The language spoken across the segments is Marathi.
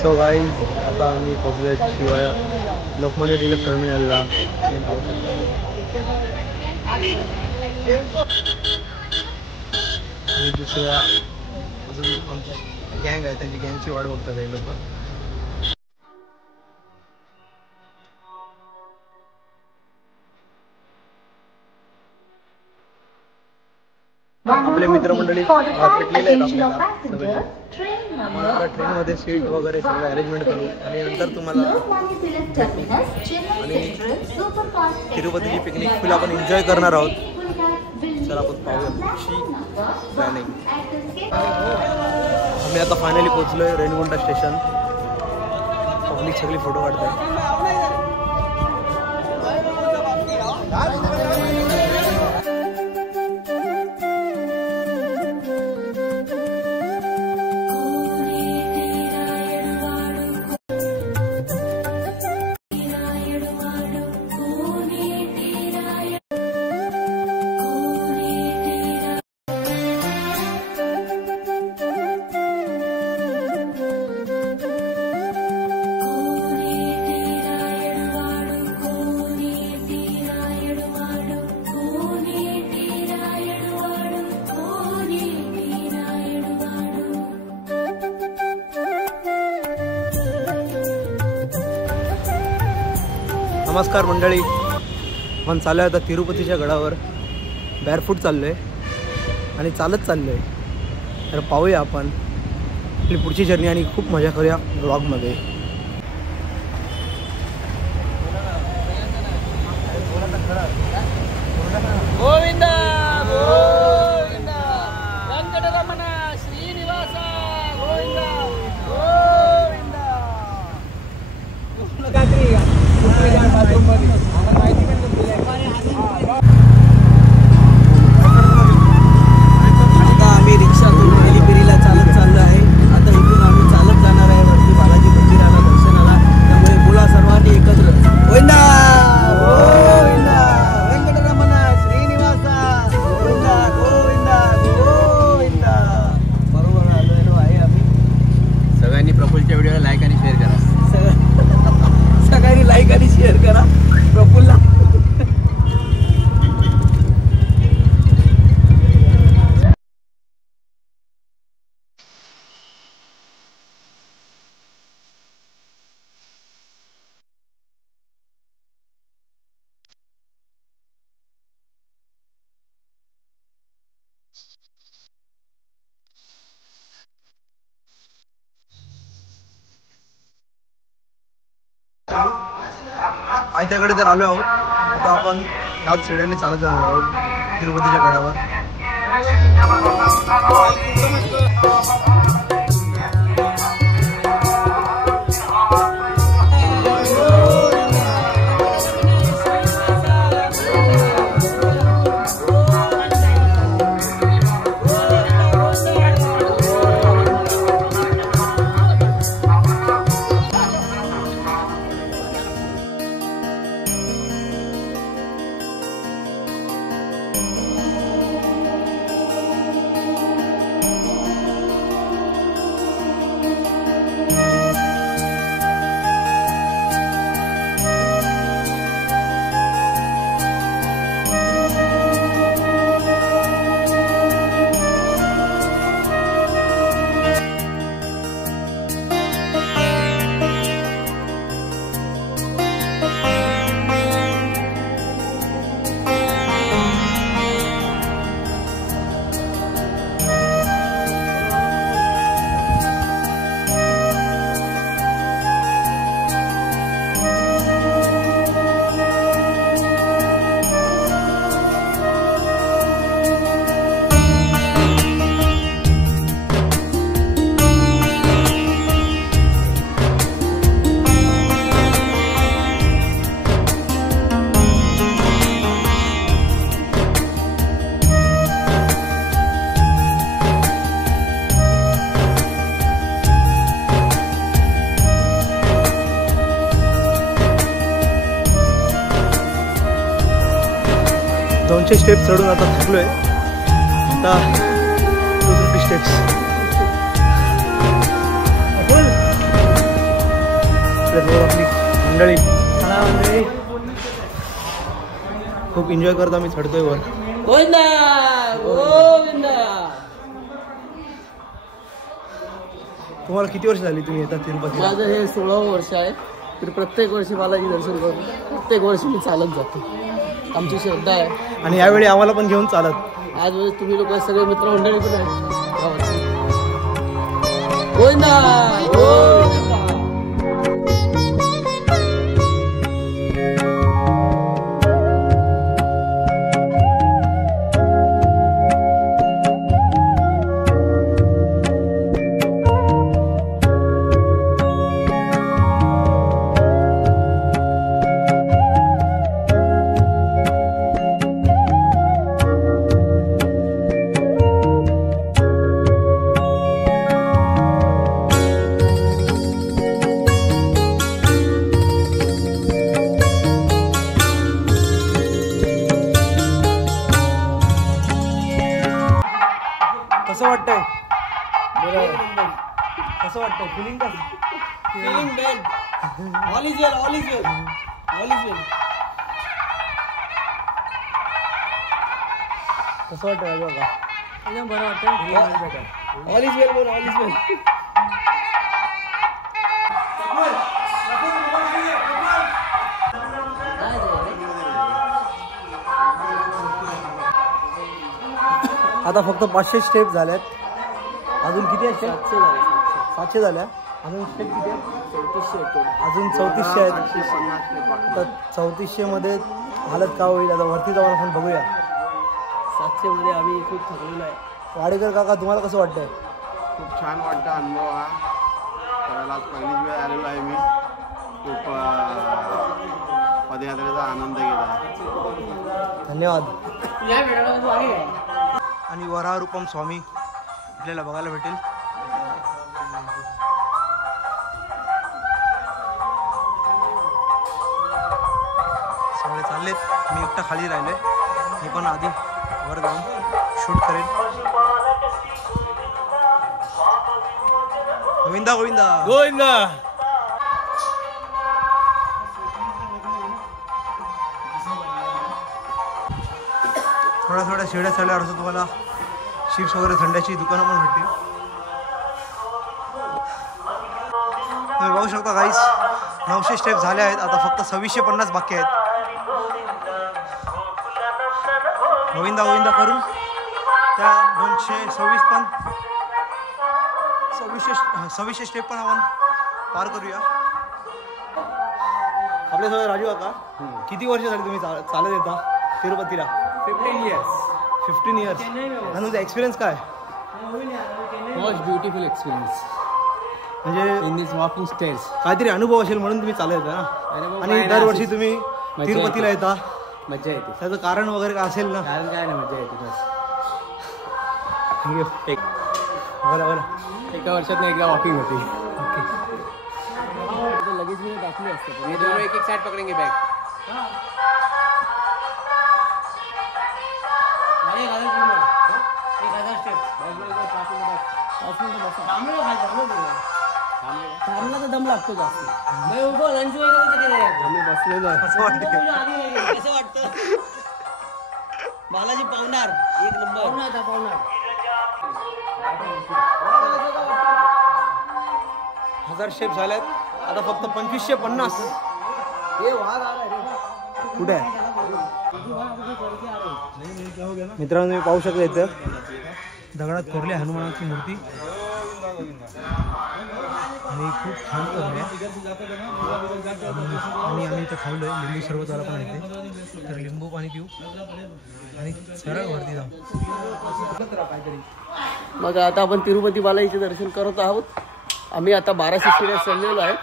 सो गाइस आता आम्ही पोहोचलोय शिवाय लोकमान्य टिळक टर्मिनलला. आणि दुसऱ्या अजून आमची गँग आहे, त्यांची गँगची वाट बघतात हे लोक. आपले मित्रमंडळी भेटलेले आहेत आपल्याला सगळे. आता ट्रेनमध्ये सीट वगैरे सगळं अरेंजमेंट करू आणि नंतर तुम्हाला आणि तिरुपतीची पिकनिक फुल आपण एन्जॉय करणार आहोत. चला आपण पाहूया कशी प्लॅनिंग. आम्ही आता फायनली पोहोचलोय रेणीगुंटा स्टेशन. पब्लिक सगळी फोटो काढताय. नमस्कार मंडळी, आपण चाललोय आता तिरुपतीच्या गडावर. बॅरफूट चाललोय आणि चालत चाललोय. तर पाहूया आपण आपली पुढची जर्नी आणि खूप मजा करूया व्लॉगमध्ये. गोविंदा गोविंदा वेंकटरमण श्रीनिवास गोविंदा गोविंदा. आता आम्ही रिक्षातून हेलिपेरीला चालत चाललो आहे. आता इथून आम्ही चालत जाणार आहे वरती बालाजी मंदिराला दर्शनाला. त्यामुळे बोला सर्वांनी एकत्र गोविंदा गोविंदा वेंकटरमण श्रीनिवास गोविंदा गोविंदा गोविंदा. बरोबर आलो आहे आम्ही. सगळ्यांनी प्रफुल्लच्या व्हिडिओला लाईक आणि शेअर करा. सगळ्यांनी लाईक आणि शेअर करा प्रफुल्लला. आयत्याकडे तर आलो आहोत. आता आपण ह्याच शिड्याने चालत जाणार आहोत तिरुपतीच्या गडावर. दोनशे स्टेप चढून आता थकलोय. आता 250 स्टेप्स. आपल्यासोबत आपली मंडळी खूप एन्जॉय करतो आम्ही चढतोय वर. गोविंदा गोविंदा. तुम्हाला किती वर्ष झाली तुम्ही येतात तिरुपती? माझं हे 16वं वर्ष आहे. तर प्रत्येक वर्षी बालाजी दर्शन करतो. प्रत्येक वर्षी मी चालत जातो. आमची श्रद्धा आहे. आणि यावेळी आम्हाला पण घेऊन चालत. आज तुम्ही लोक सगळे मित्रमंडळी पण आहेत. गोविंदा गोविंदा. कसं वाटतंय? कसं वाटतंय? फिलिंग कसं? Feeling bad. All is well, all is well. All is well. कसं वाटतं राजू काका? एकदम बरं वाटतं. All is well, बोल, all is well. आता फक्त 500 स्टेप झाल्यात. अजून किती आहेत? 700 झाल्या. अजून स्टेप किती आहेत? 3400. अजून 3400 आहेत. आता 3400 मध्ये हालत का होईल? आता वरती जाऊन आपण बघूया. 700 मध्ये आम्ही खूप थकलेलो आहे. वाडेकर काका तुम्हाला कसं वाटतंय? खूप छान वाटतं अनुभव हा. करायला आज पहिलीच वेळ आलेलो आहे मी. खूप पदयात्रेचा आनंद घेतला. धन्यवाद. या व्हिडिओमध्ये तू आहे. आणि वराहरूपम स्वामी आपल्याला बघायला भेटेल. सगळे चाललेत. मी एकटा खाली राहिलोय. मी पण आधी वर जाऊन शूट करेन. गोविंदा गोविंदा गोविंदा. थोड्या शेड्या चढल्यावर असं तुम्हाला चिप्स वगैरे थंड्याची दुकानं पण भेटतील. तुम्ही बघू शकता गाईस 900 स्टेप झाले आहेत. आता फक्त 2650 बाकी आहेत. गोविंदा गोविंदा करून त्या 226 पण 2600 स्टेप पण आपण पार करूया. आपल्यासोबत राजू काका किती वर्ष झाली तुम्ही चालत येता तिरुपतीला? 15 years. 15 इयर्स. आणि तुमचा एक्सपिरियन्स काय? Most beautiful experience. म्हणजे In these walking stairs. काहीतरी अनुभव असेल म्हणून तुम्ही चालत येता ना. आणि दरवर्षी तुम्ही तिरुपतीला येता. मजा येते. त्याचं कारण वगैरे काय असेल ना? कारण काय नाही, मजा येते बस. बरं बरं. एका वर्षात एकदा वॉकिंग होती. ओके. लगेच मी टाकली असते. दोनों एक एक साइड पकडेंगे बॅग. थांबला तर दम लागतो जास्त. आम्ही बसलेलो आहे. असं वाटतं. कसं वाटतं? बालाजी पावणार एक नंबर. पावणार 1000 स्टेप झाल्यात. आता फक्त 2550. हे वाघ आला रे. कुठे आहे? मित्रांनो तुम्ही पाहू शकता इथं दगडात कोरली हनुमानाची मूर्ती आणि खूप छान कोरली आहे. आणि आम्ही इथं खाल्लोय. लिंबू सरबतवाला पण येते. तर लिंबू पाणी पिऊ आणि सरळ वरती जाऊ. मग आता आपण तिरुपती बालाजीचे दर्शन करत आहोत. आम्ही आता 1200 सीड्या चढलेलो आहे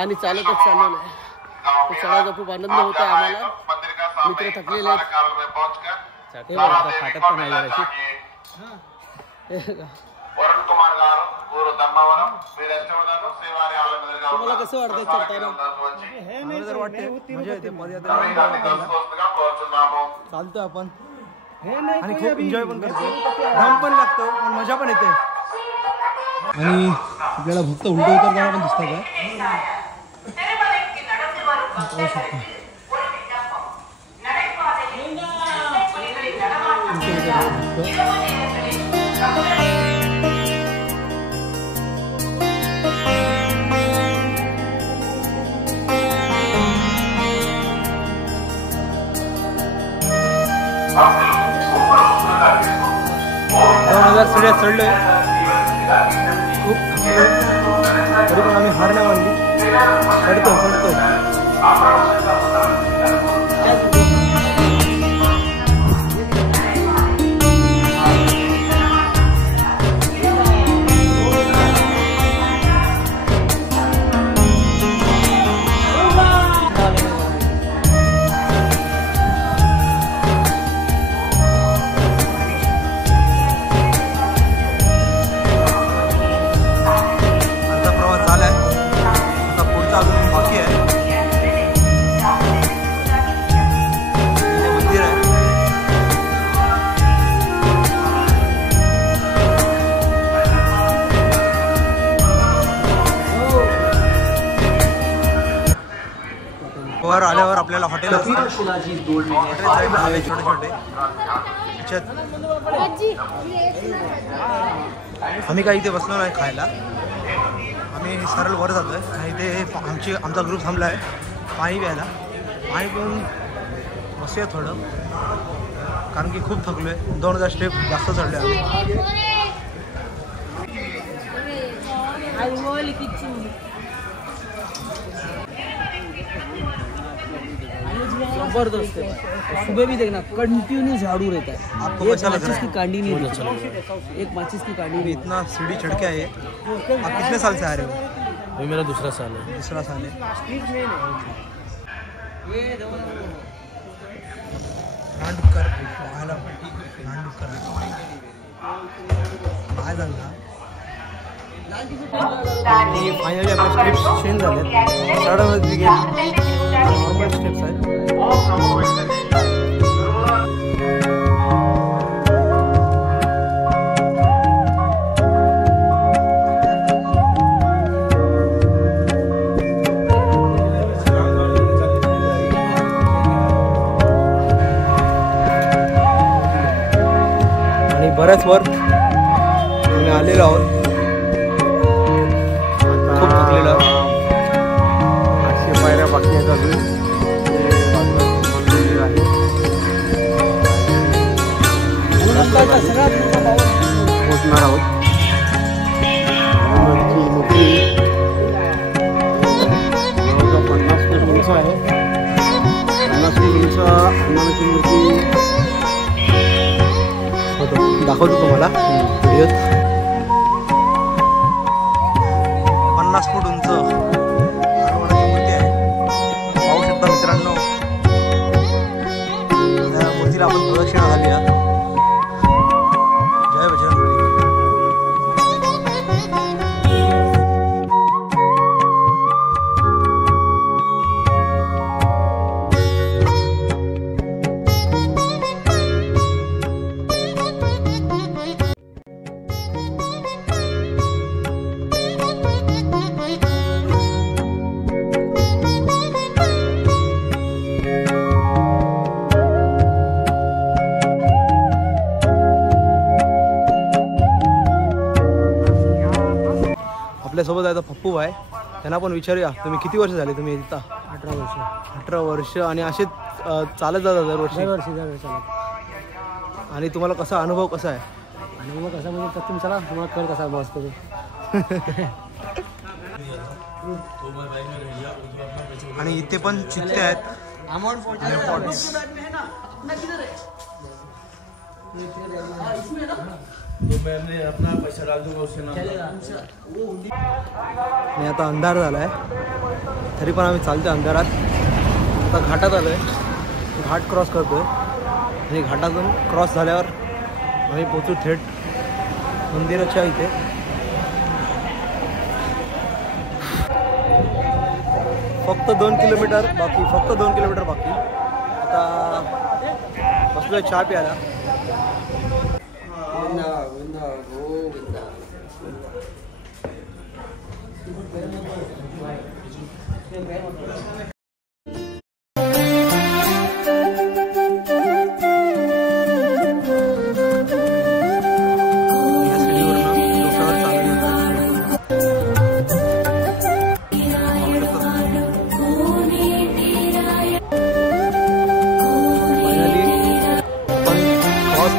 आणि चालतच चाललेलो आहे. चढायचा खूप आनंद होता आम्हाला. मित्र थकलेले आहेत. फाटत पण आहे जराशी. तुम्हाला कसं वाटतंय चढताना? चालतो आपण आणि खूप एन्जॉय पण करतो. घाम पण लागतो पण मजा पण येते. आणि आपल्याला फक्त उलट उतरताना पण दिसतात आहे. पाहू शकता सीड्या चढलोय खूप, तरी पण आम्ही हार नाही मानली. चढतो वर आल्यावर आपल्याला हॉटेल छोटे छोटे. आम्ही काही इथे बसलो नाही खायला, आम्ही सरळ वर जातोय आणि इथे आमचा ग्रुप थांबला आहे पाणी प्यायला. पाणी पिऊन बसूया थोडं, कारण की खूप थकलो आहे. 2000 स्टेप जास्त चढले आम्ही. जबरदस्त है. सुबह भी देखना कंटिन्यू झाड़ू रहता है. आपको एक कैसा लग रहा माचिस है? की कांडी नहीं होती. एक माचिस की कांडी नहीं. इतना सीढ़ी चढ़ के आए. आप कितने साल से आ रहे हो? ये मेरा दूसरा साल है. दूसरा साल है. लांडुकर बाय झाला. फायनली आपले स्टेप्स चेंज झाले. चढामध्ये नॉर्मल स्टेप्स आहेत. आणि बऱ्याच वर आम्ही आलेलो आहोत. खूप थकलेलो आहोत. 800 पायऱ्या बाकी आहेत अजून. पोचणार आहोत. हनुमानची मूर्ती जवळजवळ 50 फूट उंच आहे. 50 फूट उंच हनुमानाची मूर्ती दाखवतो तुम्हाला व्हिडिओत. 50 फूट उंच हनुमानाची मूर्ती आहे. पाहू शकता मित्रांनो. त्या मूर्तीला आपण प्रदक्षिणा झाली आहे. जय बजरंगबली. आपल्यासोबत आता पप्पू आहे. त्यांना पण विचारूया, तुम्ही किती वर्ष झाले तुम्ही इथं? 18 वर्ष. 18 वर्ष. आणि असे चालत जातात दरवर्षी? दरवर्षी. आणि तुम्हाला कसा अनुभव कसा आहे? अनुभव कसा म्हणजे तुम्ही चला तुम्हाला कळ कसा बसतो ते. आणि इथे पण चित्ते आहेत. मैंने अपना पैसा डाल दूंगा उससे ना. आणि आता अंधार झाला आहे, तरी पण आम्ही चालतो अंधारात. आता घाटात आलो आहे. घाट क्रॉस करतो आहे. आणि घाटातून क्रॉस झाल्यावर आम्ही पोचू थेट मंदिराच्या इथे. फक्त 2 किलोमीटर बाकी. आता बसलोय चहा प्यायला.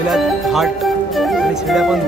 केल्यात घाट आणि शिड्या पण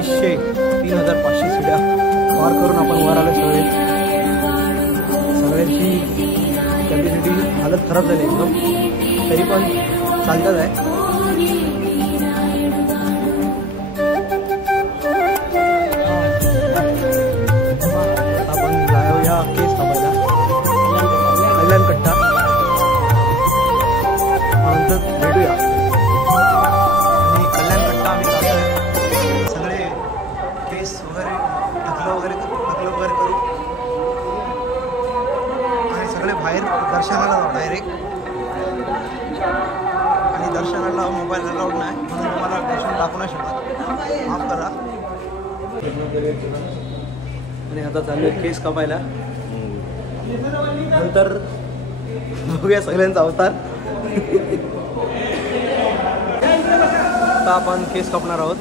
3,500 शिड्या पार करून आपण वर आलो. सगळ्यांची कॅपॅसिटी हालत खराब झाली एकदम, तरी पण चालतात आहे. आपण जाऊया केस कापायला कल्याणकट्टा, नंतर भेटूया. आणि कल्याणकट्टा आम्ही जातोय, सगळे केस वगैरे टकलं वगैरे करू आणि सगळे बाहेर दर्शनाला जाऊ डायरेक्ट. आणि दर्शनाला मोबाईल अलाउड नाही म्हणून तुम्हाला दर्शन दाखवू नाही शकत, माफ करा. आणि आता चालू आहे केस कापायला, नंतर बघूया सगळ्यांचा अवतार. आता आपण केस कापणार आहोत.